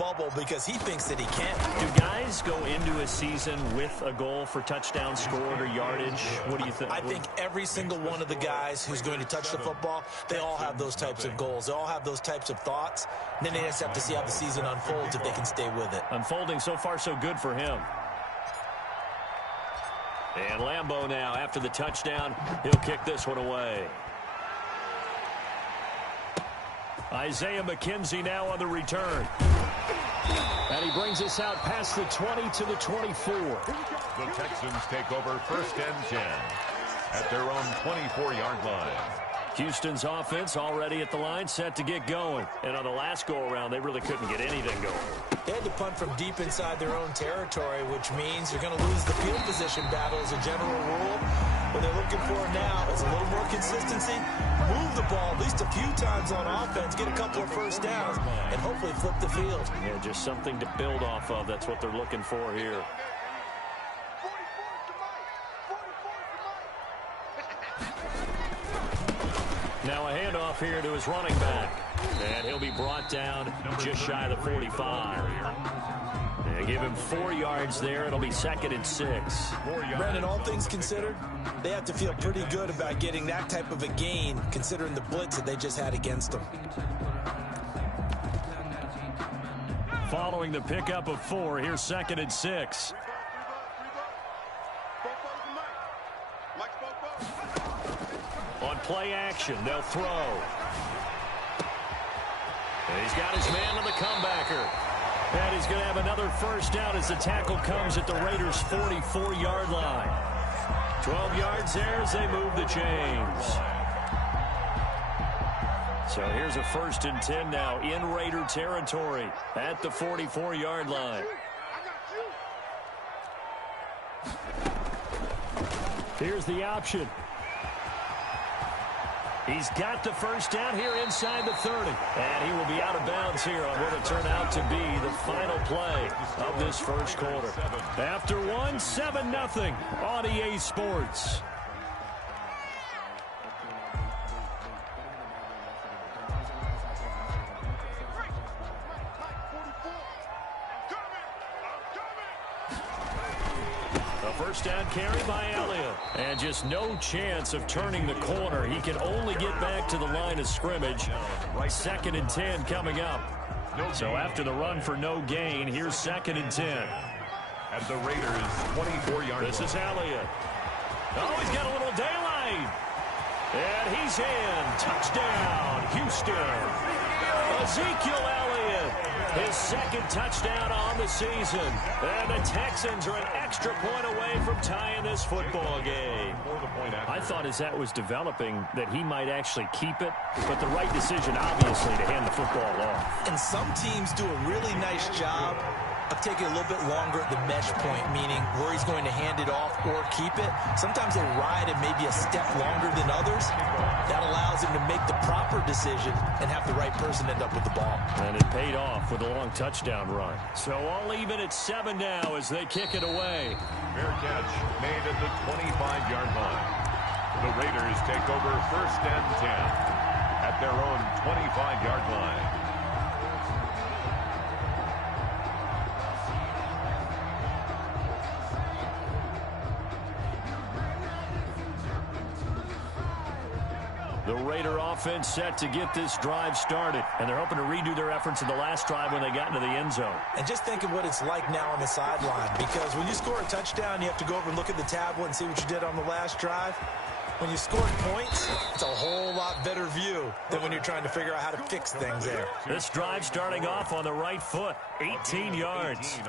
bubble because he thinks that he can. Do guys go into a season with a goal for touchdown scored or yardage? What do you think? I think every single one of the guys who's going to touch the football, they all have those types of goals. They all have those types of thoughts. And then they just have to see how the season unfolds if they can stay with it. Unfolding so far so good for him. And Lambeau now, after the touchdown, he'll kick this one away. Isaiah McKenzie now on the return. And he brings us out past the 20 to the 24. The Texans take over 1st and 10 at their own 24-yard line. Houston's offense already at the line, set to get going. And on the last go-around, they really couldn't get anything going. They had to punt from deep inside their own territory, which means you're going to lose the field position battle as a general rule. What they're looking for now is a little more consistency. Move the ball at least a few times on offense, get a couple of first downs, and hopefully flip the field. Yeah, just something to build off of. That's what they're looking for here. Now a handoff here to his running back. And he'll be brought down just shy of the 45. They give him 4 yards there. It'll be 2nd and 6. Brandon, all things considered, they have to feel pretty good about getting that type of a gain, considering the blitz that they just had against them. Following the pickup of 4, here's 2nd and 6. On play action, they'll throw. And he's got his man on the comebacker. And he's going to have another first down as the tackle comes at the Raiders' 44-yard line. 12 yards there as they move the chains. So here's a 1st and 10 now in Raider territory at the 44-yard line. Here's the option. He's got the first down here inside the 30. And he will be out of bounds here on what will turn out to be the final play of this first quarter. After one, 7-0 on EA Sports. First down carry by Elliott. And just no chance of turning the corner. He can only get back to the line of scrimmage. 2nd and 10 coming up. So after the run for no gain, here's 2nd and 10. At the Raiders' 24-yard line. This is Elliott. Oh, he's got a little daylight. And he's in. Touchdown, Houston. Ezekiel Elliott. His 2nd touchdown on the season. And the Texans are an extra point away from tying this football game. I thought as that was developing that he might actually keep it, but the right decision, obviously, to hand the football off. And some teams do a really nice job of taking a little bit longer at the mesh point, meaning where he's going to hand it off or keep it. Sometimes they ride it maybe a step longer than others. That allows him to make the proper decision and have the right person end up with the ball. And it paid off with a long touchdown run. So all even at 7 now as they kick it away. Fair catch made at the 25-yard line. The Raiders take over 1st and 10 at their own 25-yard line. The Raider offense set to get this drive started. And they're hoping to redo their efforts in the last drive when they got into the end zone. And just think of what it's like now on the sideline. Because when you score a touchdown, you have to go over and look at the tablet and see what you did on the last drive. When you scored points, it's a whole lot better view than when you're trying to figure out how to fix things there. This drive starting off on the right foot, 18 yards.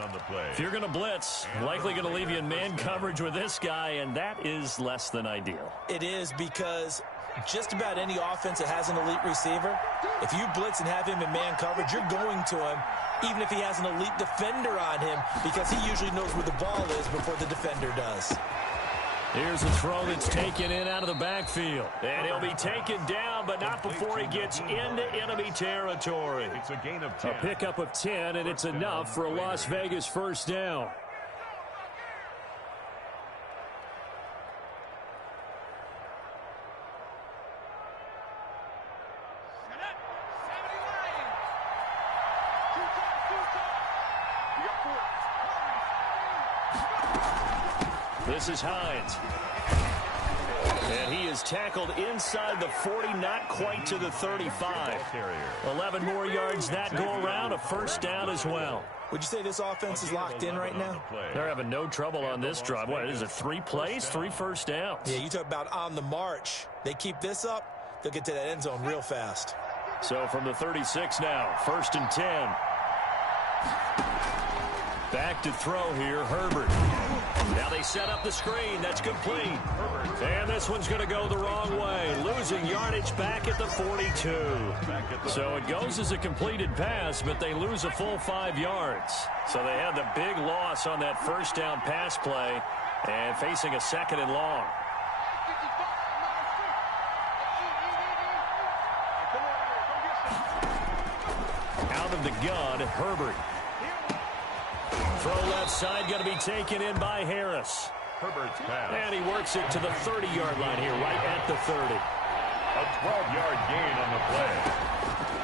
If you're going to blitz, likely going to leave you in man coverage with this guy, and that is less than ideal. It is because just about any offense that has an elite receiver, if you blitz and have him in man coverage, you're going to him, even if he has an elite defender on him, because he usually knows where the ball is before the defender does. Here's a throw that's taken in out of the backfield. And he'll be taken down, but not before he gets into enemy territory. It's a gain of 10. A pickup of 10, and it's enough for a Las Vegas first down. This is Hines. And he is tackled inside the 40, not quite to the 35. 11 more yards that go around, a first down as well. Would you say this offense is locked in right now? They're having no trouble on this drive. What, is it 3 plays, 3 first downs? Yeah, you talk about on the march. They keep this up, they'll get to that end zone real fast. So from the 36 now, 1st and 10. Back to throw here, Herbert. Now they set up the screen. That's complete. And this one's going to go the wrong way. Losing yardage back at the 42. So it goes as a completed pass, but they lose a full 5 yards. So they had the big loss on that first down pass play and facing a 2nd and long. Out of the gun, Herbert. Throw left side, going to be taken in by Harris. Herbert's pass. And he works it to the 30-yard line here, right at the 30. A 12-yard gain on the play.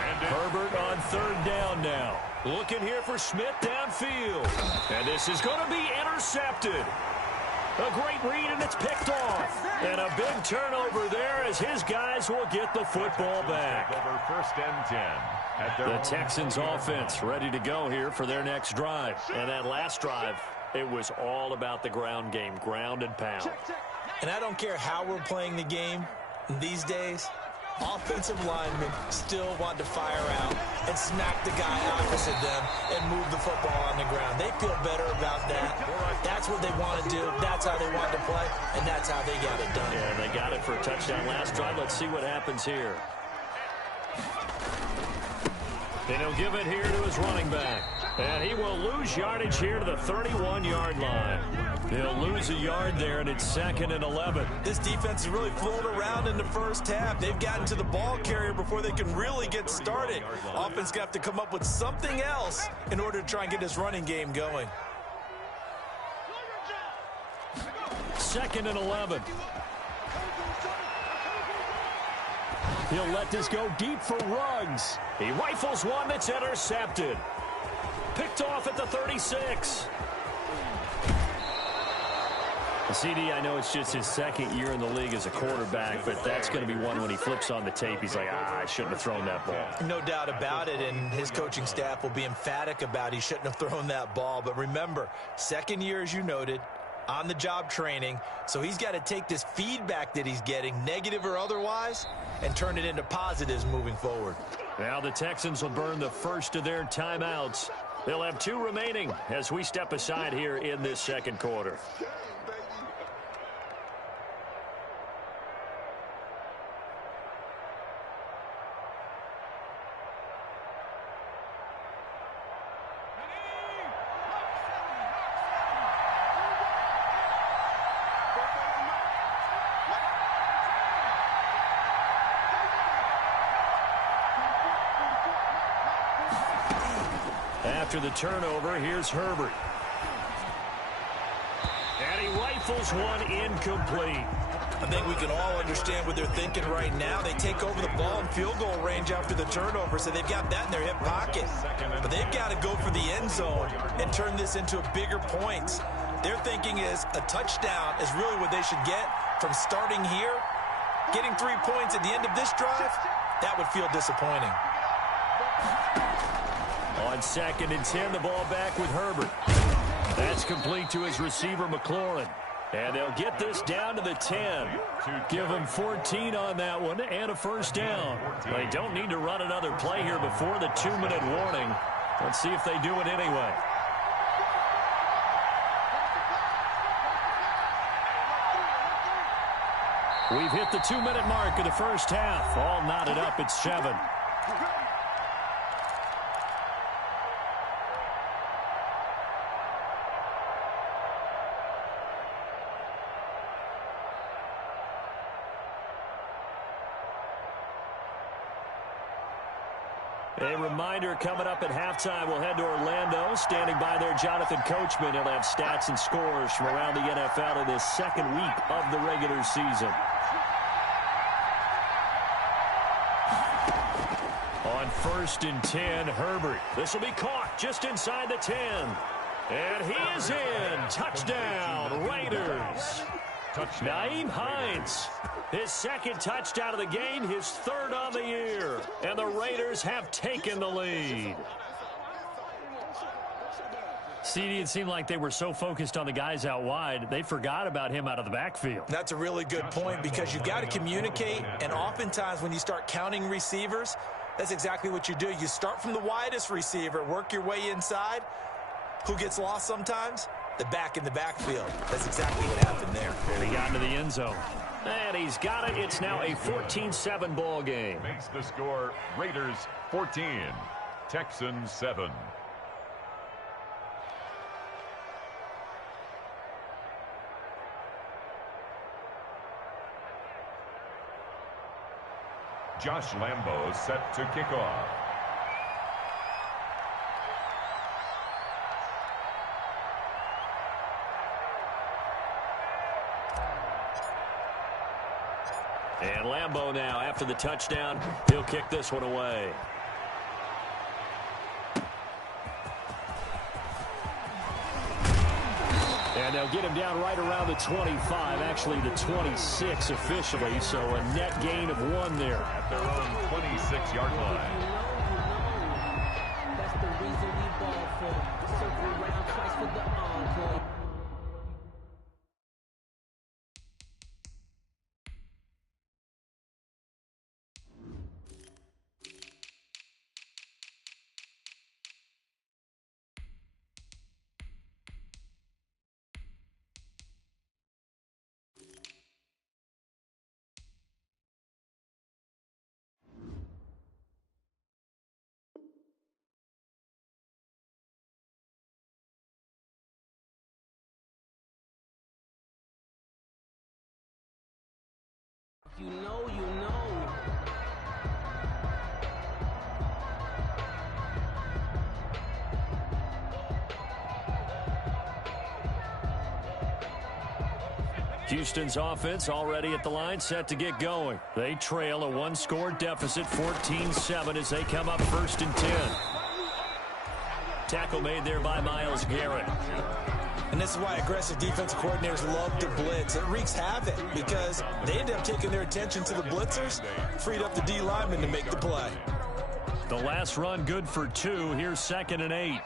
And Herbert on 3rd down now. Looking here for Smith downfield. And this is going to be intercepted. A great read, and it's picked off. And a big turnover there as his guys will get the football back. Over 1st and 10. The Texans offense ready to go here for their next drive. And that last drive, it was all about the ground game, ground and pound. And I don't care how we're playing the game these days, offensive linemen still want to fire out and smack the guy opposite them and move the football on the ground. They feel better about that. That's what they want to do. That's how they want to play, and that's how they got it done. Yeah, they got it for a touchdown last drive. Let's see what happens here. And he'll give it here to his running back. And he will lose yardage here to the 31-yard line. He'll lose a yard there, and it's 2nd and 11. This defense has really flown around in the first half. They've gotten to the ball carrier before they can really get started. Offense got to come up with something else in order to try and get this running game going. 2nd and 11. He'll let this go deep for Ruggs. He rifles one that's intercepted. Picked off at the 36. CD, I know it's just his 2nd year in the league as a quarterback, but that's going to be one when he flips on the tape. He's like, I shouldn't have thrown that ball. No doubt about it, and his coaching staff will be emphatic about he shouldn't have thrown that ball. But remember, 2nd year, as you noted, on-the-job training, so he's got to take this feedback that he's getting, negative or otherwise, and turn it into positives moving forward. Now the Texans will burn the first of their timeouts. They'll have 2 remaining as we step aside here in this 2nd quarter. After the turnover, here's Herbert. And he rifles one incomplete. I think we can all understand what they're thinking right now. They take over the ball in field goal range after the turnover, so they've got that in their hip pocket. But they've got to go for the end zone and turn this into bigger points. Their thinking is a touchdown is really what they should get from starting here. Getting 3 points at the end of this drive, that would feel disappointing. On 2nd and 10, the ball back with Herbert. That's complete to his receiver, McLaurin. And they'll get this down to the 10. Give him 14 on that one and a first down. They don't need to run another play here before the 2-minute warning. Let's see if they do it anyway. We've hit the 2-minute mark of the first half. All knotted up at 7. A reminder coming up at halftime. We'll head to Orlando. Standing by there, Jonathan Coachman. He'll have stats and scores from around the NFL in this 2nd week of the regular season. On 1st and 10, Herbert. This will be caught just inside the 10. And he is in. Touchdown, Raiders. Nyheim Hines, his second touchdown of the game, his third on the year. And the Raiders have taken the lead. CD, it seemed like they were so focused on the guys out wide, they forgot about him out of the backfield. That's a really good point because you've got to communicate, and oftentimes when you start counting receivers, that's exactly what you do. You start from the widest receiver, work your way inside. Who gets lost sometimes? The back in the backfield. That's exactly what happened there. And he got into the end zone. And he's got it. It's now a 14-7 ball game. Makes the score Raiders 14, Texans 7. Josh Lambo set to kick off. And Lambo now, after the touchdown, he'll kick this one away. And they'll get him down right around the 25, actually the 26 officially, so a net gain of 1 there. At their own 26-yard line. That's the reason we ball for. Circle around twice for the encore. You know. Houston's offense already at the line, set to get going. They trail a 1-score deficit, 14-7 as they come up 1st and 10. Tackle made there by Myles Garrett. And this is why aggressive defensive coordinators love to blitz. It wreaks havoc because they end up taking their attention to the blitzers, freed up the D lineman to make the play. The last run good for 2. Here's 2nd and 8.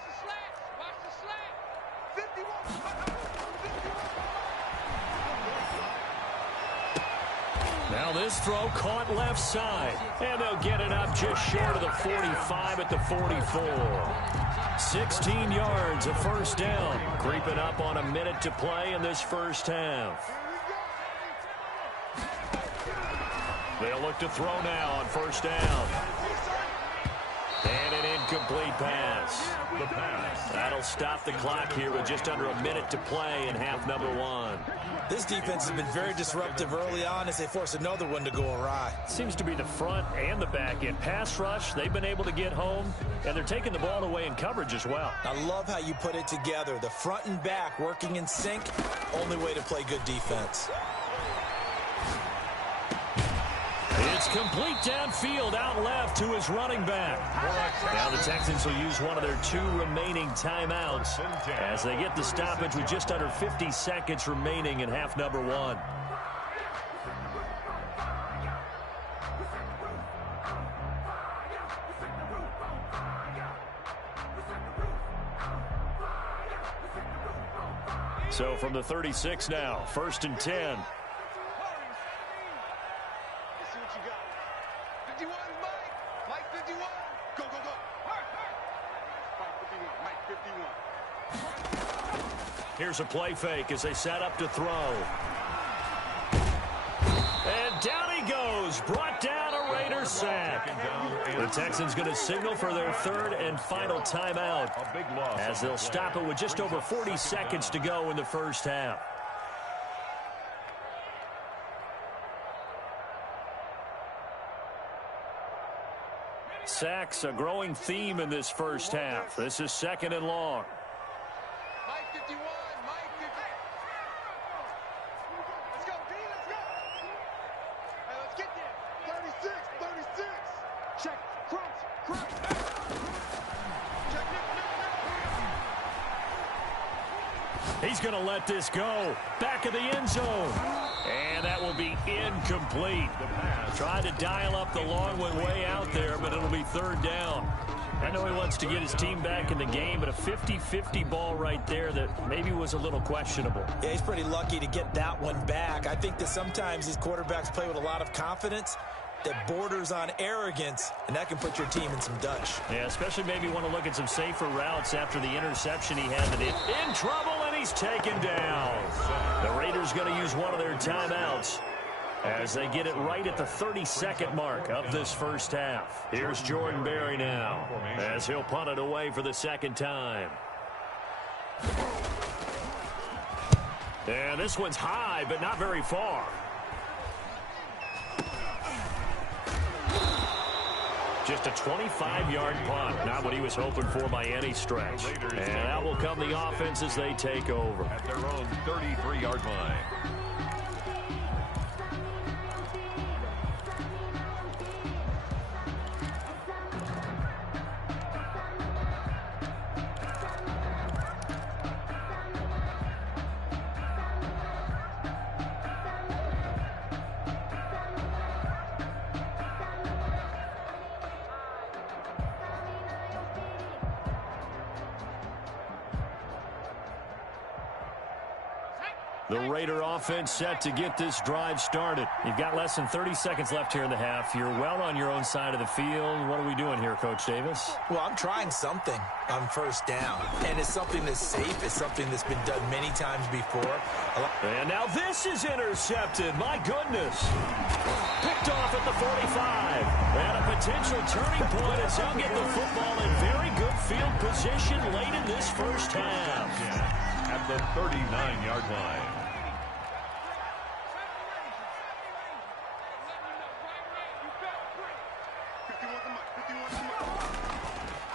Now this throw caught left side. And they'll get it up just short of the 45 at the 44. 16 yards, a first down. Creeping up on a minute to play in this first half. They'll look to throw now on first down. And an incomplete pass. The pass. That'll stop the clock here with just under a minute to play in half number 1. This defense has been very disruptive early on as they force another one to go awry. Seems to be the front and the back end. Pass rush, they've been able to get home, and they're taking the ball away in coverage as well. I love how you put it together. The front and back working in sync, only way to play good defense. It's complete downfield, out left to his running back. Now the Texans will use one of their 2 remaining timeouts as they get the stoppage with just under 50 seconds remaining in half number 1. So from the 36 now, 1st and 10. Here's a play fake as they set up to throw. And down he goes. Brought down a Raiders sack. The Texans going to signal for their 3rd and final timeout as they'll stop it with just over 40 seconds to go in the first half. Sacks, a growing theme in this first half. This is 2nd and long. He's going to let this go. Back of the end zone. And that will be incomplete. Tried to dial up the long one way out there, but it'll be third down. I know he wants to get his team back in the game, but a 50-50 ball right there that maybe was a little questionable. Yeah, he's pretty lucky to get that one back. I think that sometimes these quarterbacks play with a lot of confidence that borders on arrogance, and that can put your team in some dutch. Yeah, especially maybe want to look at some safer routes after the interception he had. That in trouble, and he's taken down. The Raiders going to use one of their timeouts as they get it right at the 30-second mark of this first half. Here's Jordan Berry now as he'll punt it away for the second time. And this one's high, but not very far. Just a 25-yard punt, not what he was hoping for by any stretch. And out will come the offense as they take over. At their own 33-yard line. The Raider offense set to get this drive started. You've got less than 30 seconds left here in the half. You're well on your own side of the field. What are we doing here, Coach Davis? Well, I'm trying something on first down, and it's something that's safe. It's something that's been done many times before. And now this is intercepted. My goodness. Picked off at the 45. And a potential turning point as he'll get the football in very good field position late in this first half. At the 39-yard line.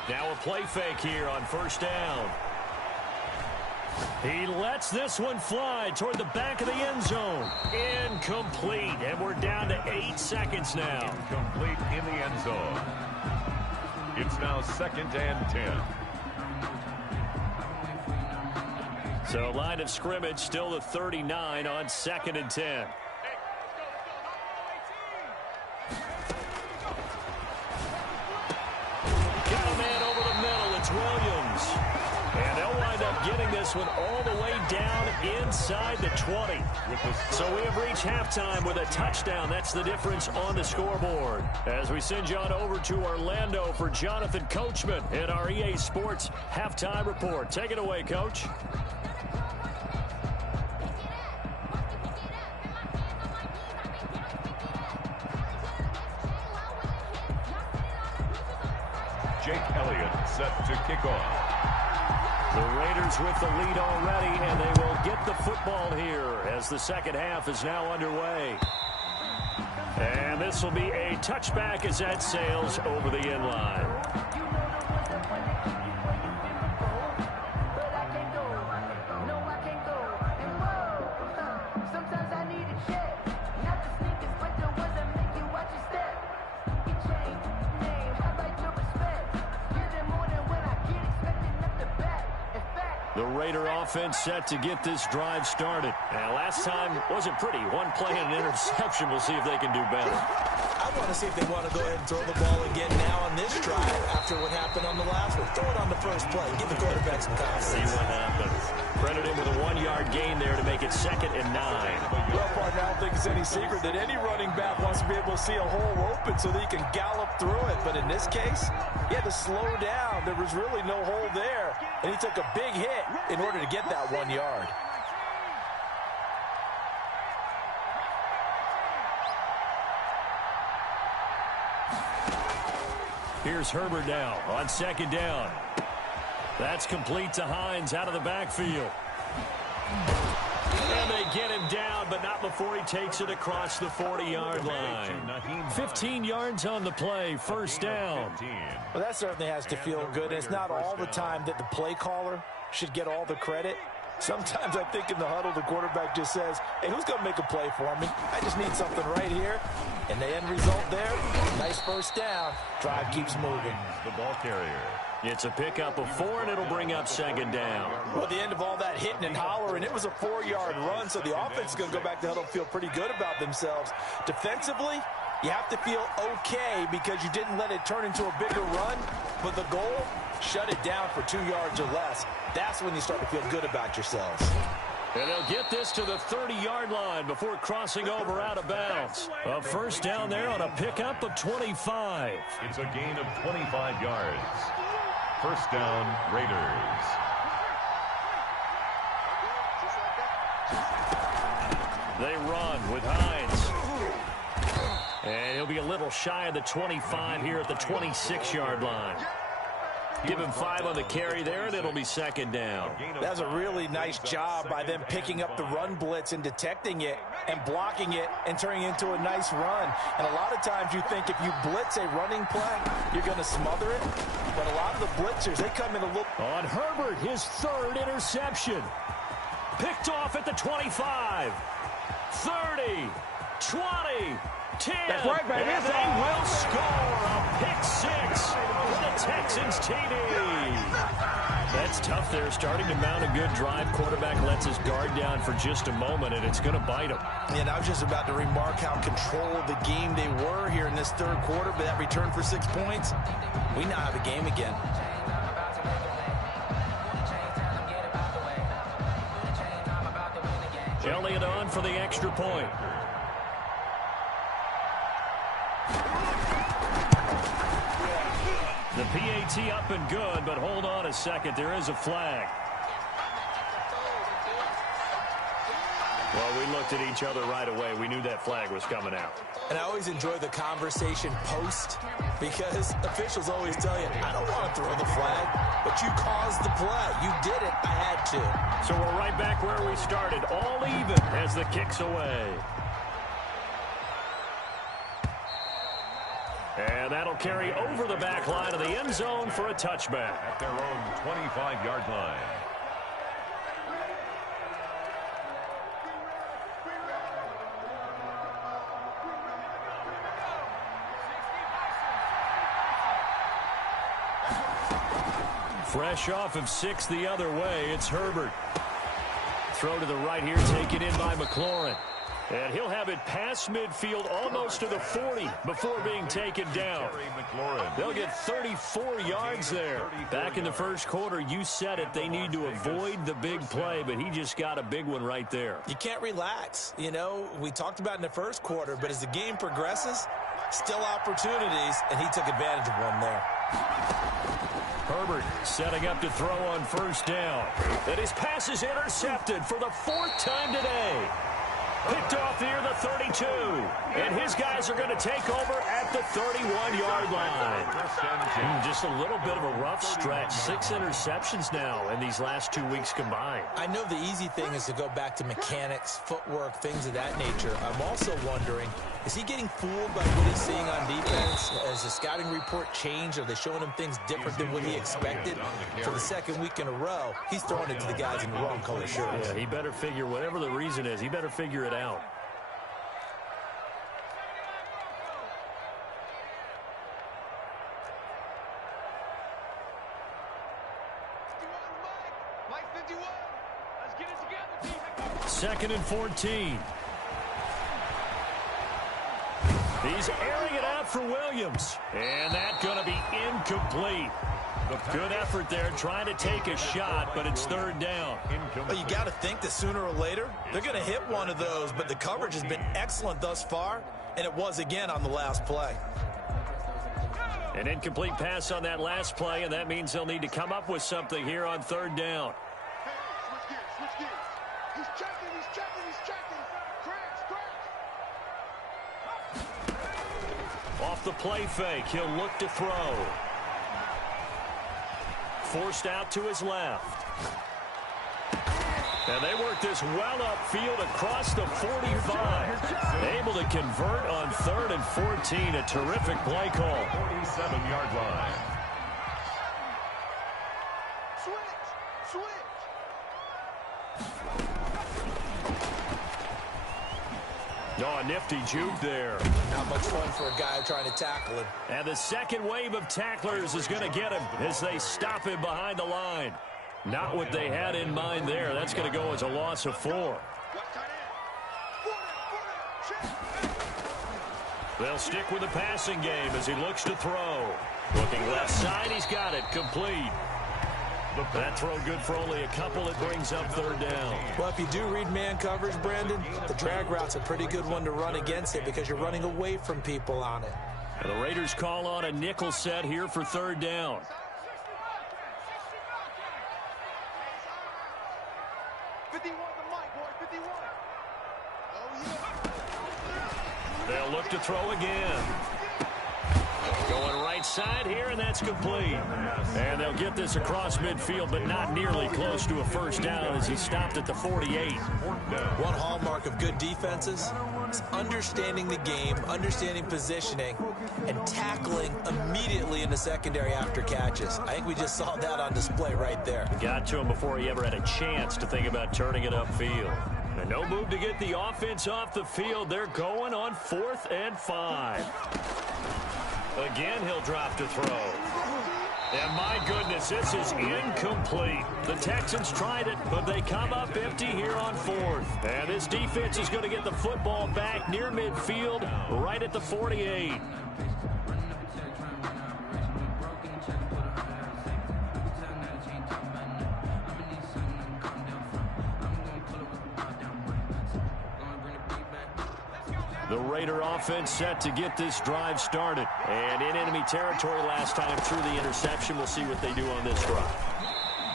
Now a play fake here on first down. He lets this one fly toward the back of the end zone. Incomplete, and we're down to 8 seconds now. Incomplete in the end zone. It's now 2nd and 10. So line of scrimmage still the 39 on 2nd and 10. Got a man over the middle. It's Williams. And they'll wind up getting this one all the way down inside the 20. So we have reached halftime with a touchdown. That's the difference on the scoreboard. As we send you on over to Orlando for Jonathan Coachman in our EA Sports halftime report. Take it away, Coach. Jake Elliott set to kick off. The Raiders with the lead already, and they will get the football here as the second half is now underway. And this will be a touchback as that sails over the end line. The Raider offense set to get this drive started. Now, last time wasn't pretty. One play and an interception. We'll see if they can do better. I want to see if they want to go ahead and throw the ball again now on this drive after what happened on the last one. Throw it on the first play. Give the quarterback some confidence. See what happens. Credit him with a 1-yard gain there to make it 2nd and 9. Well, partner, I don't think it's any secret that any running back wants to be able to see a hole open so that he can gallop through it. But in this case, he had to slow down. There was really no hole there. And he took a big hit in order to get that 1 yard. Here's Herbert now on 2nd down. That's complete to Hines out of the backfield. And they get him down, but not before he takes it across the 40-yard line. 15 yards on the play, first down. Well, that certainly has to feel good. It's not all the time that the play caller should get all the credit. Sometimes I think in the huddle, the quarterback just says, hey, who's going to make a play for me? I just need something right here. And the end result there, nice first down. Drive keeps moving. The ball carrier. It's a pickup of 4, and it'll bring up second down. Well, at the end of all that hitting and hollering, it was a 4-yard run, so the offense is going to go back to huddle and feel pretty good about themselves. Defensively, you have to feel okay because you didn't let it turn into a bigger run, but the goal, shut it down for 2 yards or less. That's when you start to feel good about yourselves. And they'll get this to the 30-yard line before crossing over out of bounds. A first down there on a pickup of 25. It's a gain of 25 yards. First down, Raiders. They run with Hines. And he'll be a little shy of the 25 here at the 26-yard line. Give him 5 on the carry there, and it'll be second down. That's a really nice job by them picking up the run blitz and detecting it and blocking it and turning it into a nice run. And a lot of times you think if you blitz a running play, you're going to smother it. But a lot of the blitzers, they come in a little... On Herbert, his 3rd interception. Picked off at the 25, 30, 20, 10. That's right, baby. And they will score a pick 6 for the Texans TD. That's tough there, starting to mount a good drive. Quarterback lets his guard down for just a moment, and it's going to bite him. And I was just about to remark how controlled the game they were here in this 3rd quarter, but that return for 6 points, we now have a game again. Elliott on for the extra point. The PAT up and good, but hold on a second. There is a flag. Well, we looked at each other right away. We knew that flag was coming out. And I always enjoy the conversation post because officials always tell you, I don't want to throw the flag, but you caused the play. You did it. I had to. So we're right back where we started, all even as the kick's away. And that'll carry over the back line of the end zone for a touchback. At their own 25-yard line. Fresh off of 6 the other way, it's Herbert. Throw to the right here, taken in by McLaurin. And he'll have it past midfield almost to the 40 before being taken down. They'll get 34 yards there. Back in the first quarter, you said it, they need to avoid the big play, but he just got a big one right there. You can't relax. You know, we talked about in the first quarter, but as the game progresses, still opportunities, and he took advantage of one there. Herbert setting up to throw on first down. And his pass is intercepted for the 4th time today. Picked off near the 32. And his guys are going to take over at the 31-yard line. Just a little bit of a rough stretch. 6 interceptions now in these last 2 weeks combined. I know the easy thing is to go back to mechanics, footwork, things of that nature. I'm also wondering, is he getting fooled by what he's seeing on defense? Has the scouting report changed? Are they showing him things different than what he expected? For the 2nd week in a row, he's throwing it to the guys in the wrong color shirts. Yeah, he better figure, whatever the reason is, he better figure it out. Second and 14. He's airing it out for Williams. And that's going to be incomplete. Good effort there, trying to take a shot, but it's 3rd down. Well, you got to think that sooner or later, they're going to hit one of those, but the coverage has been excellent thus far, and it was again on the last play. An incomplete pass on that last play, and that means they'll need to come up with something here on 3rd down. Switch gears. He's checking. Off the play fake, he'll look to throw. Forced out to his left. And they work this well upfield across the 45. Able to convert on 3rd and 14. A terrific play call. 47-yard line. Switch. Oh, a nifty juke there. Not much fun for a guy trying to tackle him. And the second wave of tacklers is going to get him as they stop him behind the line. Not what they had in mind there. That's going to go as a loss of 4. They'll stick with the passing game as he looks to throw. Looking left side, he's got it. Complete. That throw good for only a couple. It brings up 3rd down. Well, if you do read man coverage, Brandon, the drag route's a pretty good one to run against it because you're running away from people on it. And the Raiders call on a nickel set here for 3rd down. They'll look to throw again. Going right side here, and that's complete. And they'll get this across midfield, but not nearly close to a 1st down as he stopped at the 48. One hallmark of good defenses is understanding the game, understanding positioning, and tackling immediately in the secondary after catches. I think we just saw that on display right there. Got to him before he ever had a chance to think about turning it upfield. And no move to get the offense off the field. They're going on 4th and 5. Again, he'll drop to throw. And my goodness, this is incomplete. The Texans tried it, but they come up empty here on 4th. And this defense is going to get the football back near midfield, right at the 48. The Raider offense set to get this drive started. And in enemy territory last time through the interception. We'll see what they do on this drive.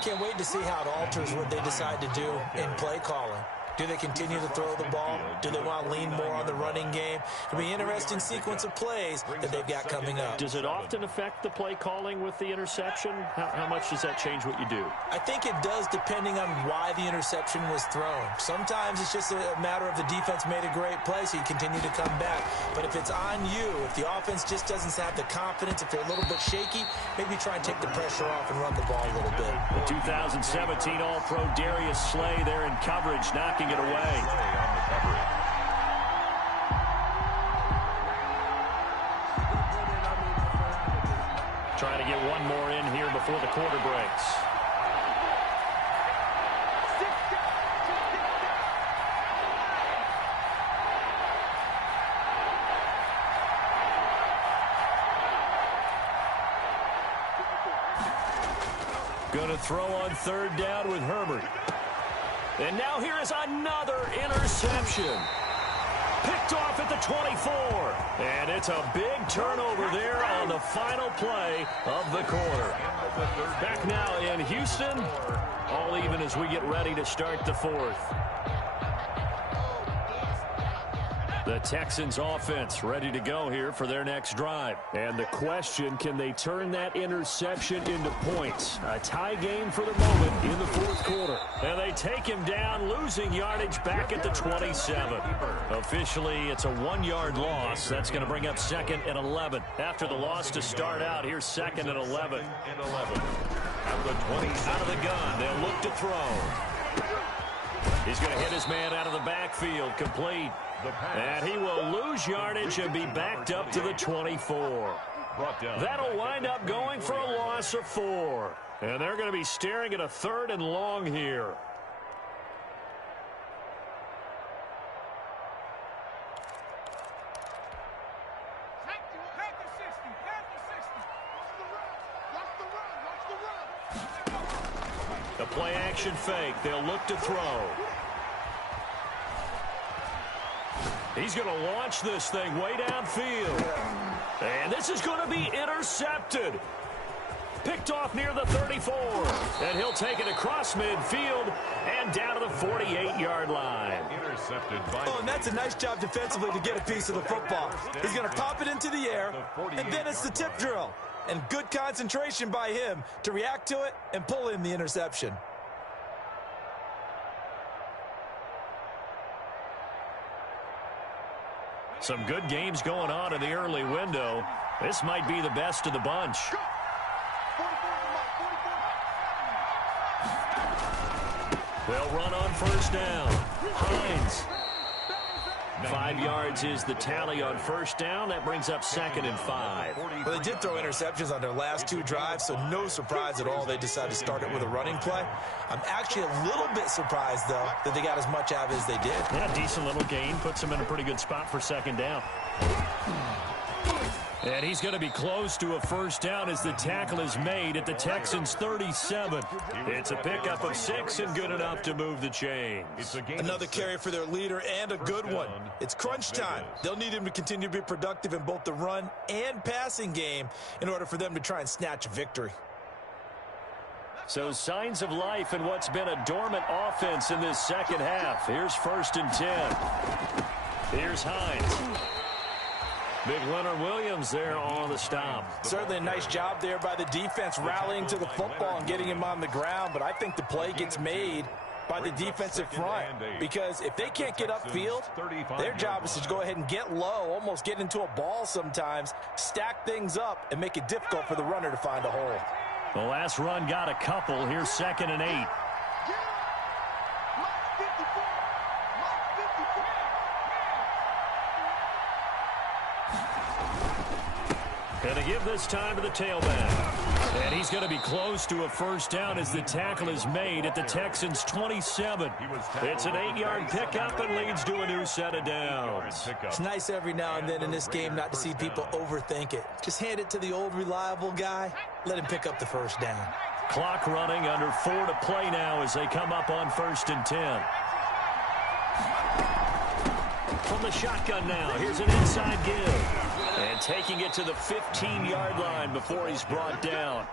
Can't wait to see how it alters what they decide to do in play calling. Do they continue to throw the ball? Do they want to lean more on the running game? It'll be an interesting sequence of plays that they've got coming up. Does it often affect the play calling with the interception? How much does that change what you do? I think it does depending on why the interception was thrown. Sometimes it's just a matter of the defense made a great play, so you continue to come back. But if it's on you, if the offense just doesn't have the confidence, if they're a little bit shaky, maybe try and take the pressure off and run the ball a little bit. The 2017 All-Pro Darius Slay there in coverage, knocking it away. Trying to get one more in here before the quarter breaks. Going to throw on 3rd down with Herbert. And now here is another interception. Picked off at the 24. And it's a big turnover there on the final play of the quarter. Back now in Houston, all even as we get ready to start the 4th. The Texans offense ready to go here for their next drive. And the question, can they turn that interception into points? A tie game for the moment in the 4th quarter. And they take him down, losing yardage back at the 27. Officially, it's a 1-yard loss. That's going to bring up 2nd and 11. After the loss to start out, here's 2nd and 11. Out of the gun, they'll look to throw. He's going to hit his man out of the backfield, complete. And he will lose yardage and be backed up to the 24. That'll wind up going for a loss of 4. And they're going to be staring at a 3rd and long here. The play action fake. They'll look to throw. He's going to launch this thing way downfield. And this is going to be intercepted. Picked off near the 34. And he'll take it across midfield and down to the 48-yard line. Intercepted by and that's a nice job defensively to get a piece of the football. He's going to pop it into the air, and then it's the tip drill. And good concentration by him to react to it and pull in the interception. Some good games going on in the early window. This might be the best of the bunch. They'll run on 1st down. Hines. 5 yards is the tally on first down. That brings up 2nd and 5. Well, they did throw interceptions on their last 2 drives, so no surprise at all they decided to start it with a running play. I'm actually a little bit surprised, though, that they got as much out of it as they did. Yeah, decent little gain. Puts them in a pretty good spot for 2nd down. And he's going to be close to a first down as the tackle is made at the Texans' 37. It's a pickup of 6 and good enough to move the chains. Another carry for their leader and a good one. It's crunch time. They'll need him to continue to be productive in both the run and passing game in order for them to try and snatch a victory. So signs of life in what's been a dormant offense in this second half. Here's 1st and 10. Here's Hines. Big Leonard Williams there on the stop. Certainly a nice job there by the defense rallying to the football and getting him on the ground, but I think the play gets made by the defensive front because if they can't get upfield, their job is to go ahead and get low, almost get into a ball sometimes, stack things up, and make it difficult for the runner to find a hole. The last run got a couple. Here's 2nd and 8. And to give this time to the tailback. And he's going to be close to a first down as the tackle is made at the Texans' 27. It's an 8-yard pickup and leads to a new set of downs. It's nice every now and then in this game not to see people overthink it. Just hand it to the old reliable guy. Let him pick up the first down. Clock running, under 4 to play now as they come up on 1st and 10. From the shotgun now, here's an inside give. And taking it to the 15-yard line before he's brought down.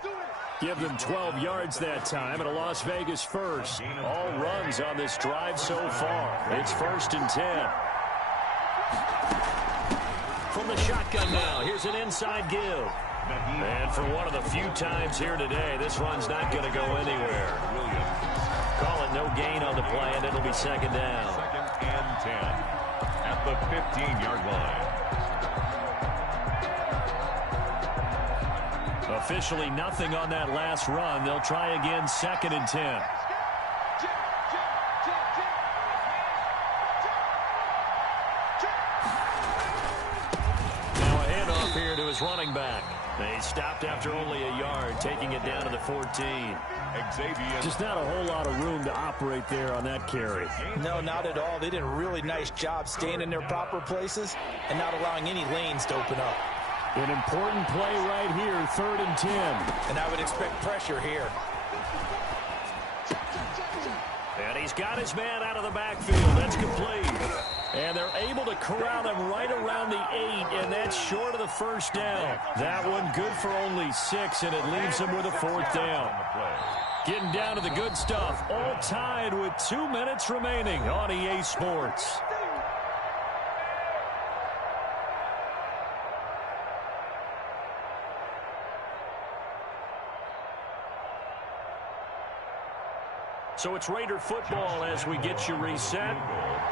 Give them 12 yards that time and a Las Vegas first. All runs on this drive so far. It's 1st and 10. From the shotgun now, here's an inside give. And for one of the few times here today, this run's not going to go anywhere. Call it no gain on the play, and it'll be 2nd down. 2nd and 10 at the 15-yard line. Officially nothing on that last run. They'll try again, 2nd and 10. Now a handoff here to his running back. They stopped after only a yard, taking it down to the 14. Just not a whole lot of room to operate there on that carry. No, not at all. They did a really nice job staying in their proper places and not allowing any lanes to open up. An important play right here, 3rd and 10. And I would expect pressure here. And he's got his man out of the backfield. That's complete. And they're able to corral him right around the 8, and that's short of the first down. That one good for only 6, and it leaves him with a 4th down. Getting down to the good stuff. All tied with 2 minutes remaining on EA Sports. So it's Raider football as we get you reset.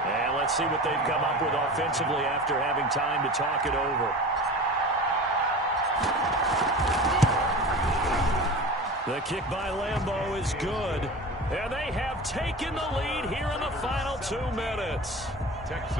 And let's see what they've come up with offensively after having time to talk it over. The kick by Lambeau is good. And they have taken the lead here in the final 2 minutes.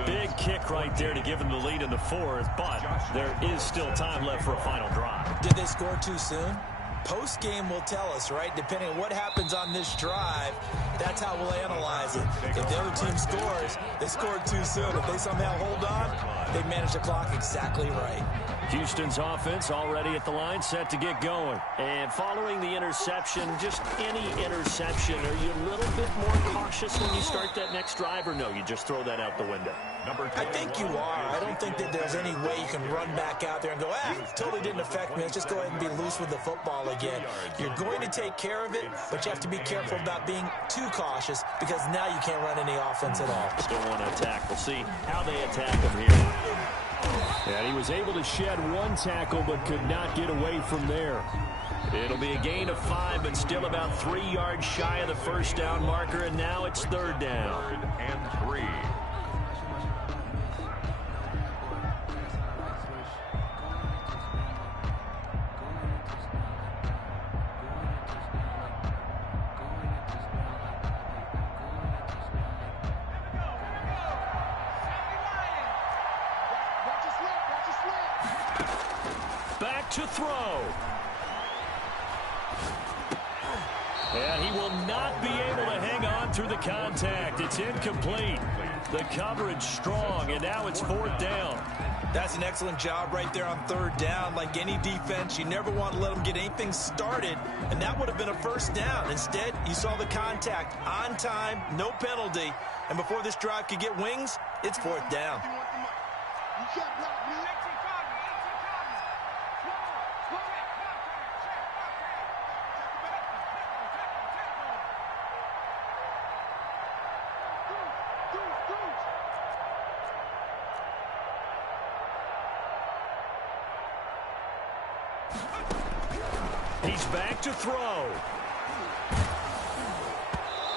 Big kick right there to give them the lead in the 4th, but there is still time left for a final drive. Did they score too soon? Post-game will tell us, right? Depending on what happens on this drive, that's how we'll analyze it. If the other team scores, they scored too soon. If they somehow hold on, they manage the clock exactly right. Houston's offense already at the line, set to get going. And following the interception, just any interception, are you a little bit more cautious when you start that next drive, or no, you just throw that out the window? I think you are. I don't think that there's any way you can run back out there and go, totally didn't affect me. Let's just go ahead and be loose with the football again. You're going to take care of it, but you have to be careful about being too cautious because now you can't run any offense at all. Still want to attack. We'll see how they attack him here. And he was able to shed 1 tackle but could not get away from there. It'll be a gain of 5, but still about 3 yards shy of the first down marker, and now it's 3rd down. 3rd and 3. to throw. And he will not be able to hang on through the contact. It's incomplete. The coverage strong, and now it's 4th down. That's an excellent job right there on 3rd down. Like any defense, you never want to let them get anything started, and that would have been a 1st down. Instead, you saw the contact on time, no penalty, and before this drive could get wings, it's 4th down. He's back to throw.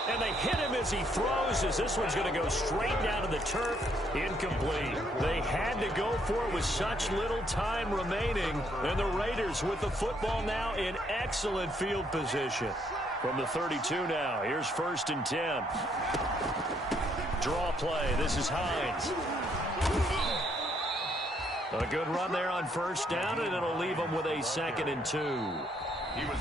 And they hit him as he throws, as this one's going to go straight down to the turf. Incomplete. They had to go for it with such little time remaining. And the Raiders with the football now in excellent field position. From the 32 now, here's 1st and 10. Draw play. This is Hines. A good run there on 1st down, and it'll leave them with a 2nd and 2.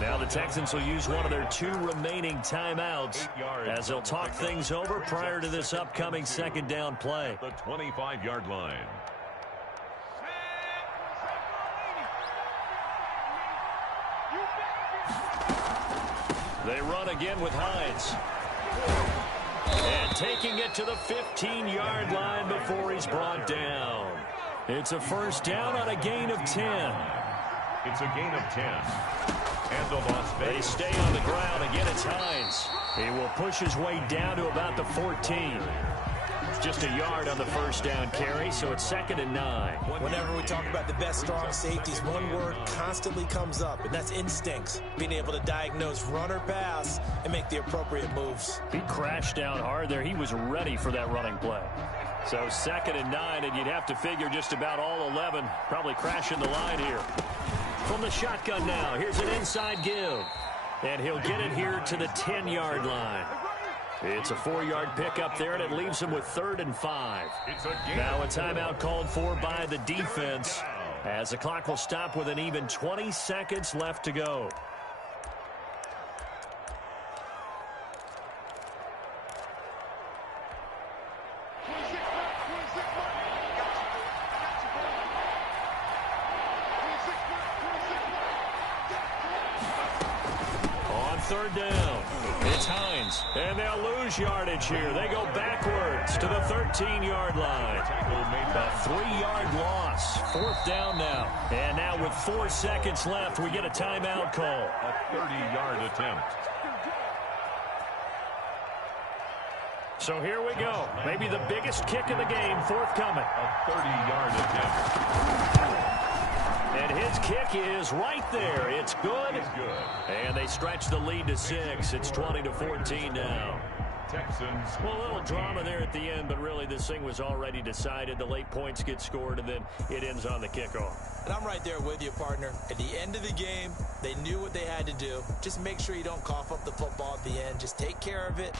Now the Texans will use one of their 2 remaining timeouts as they'll talk things over prior to this upcoming 2nd down play. The 25-yard line. They run again with Hines. And taking it to the 15-yard line before he's brought down. It's a 1st down on a gain of 10. It's a gain of 10. And the loss. They stay on the ground. Again, it's Hines. He will push his way down to about the 14. Just a yard on the 1st down carry, so it's 2nd and 9. Whenever we talk about the best strong safeties, one word constantly comes up, and that's instincts. Being able to diagnose run or pass and make the appropriate moves. He crashed down hard there. He was ready for that running play. So 2nd and 9, and you'd have to figure just about all 11 probably crashing the line here. From the shotgun now, here's an inside give. And he'll get it here to the 10-yard line. It's a 4-yard pickup there, and it leaves him with 3rd and 5. Now a timeout called for by the defense as the clock will stop with an even 20 seconds left to go. On 3rd down, it's Hines, and they'll lose yardage here. They go backwards to the 13-yard line. A 3-yard loss. 4th down now. And now with 4 seconds left, we get a timeout call. A 30-yard attempt. So here we go. Maybe the biggest kick of the game forthcoming. A 30-yard attempt. And his kick is right there. It's good. It's good. And they stretch the lead to 6. It's 20-14 now. Texans. Well, a little drama there at the end, but really this thing was already decided. The late points get scored, and then it ends on the kickoff. And I'm right there with you, partner. At the end of the game, they knew what they had to do. Just make sure you don't cough up the football at the end. Just take care of it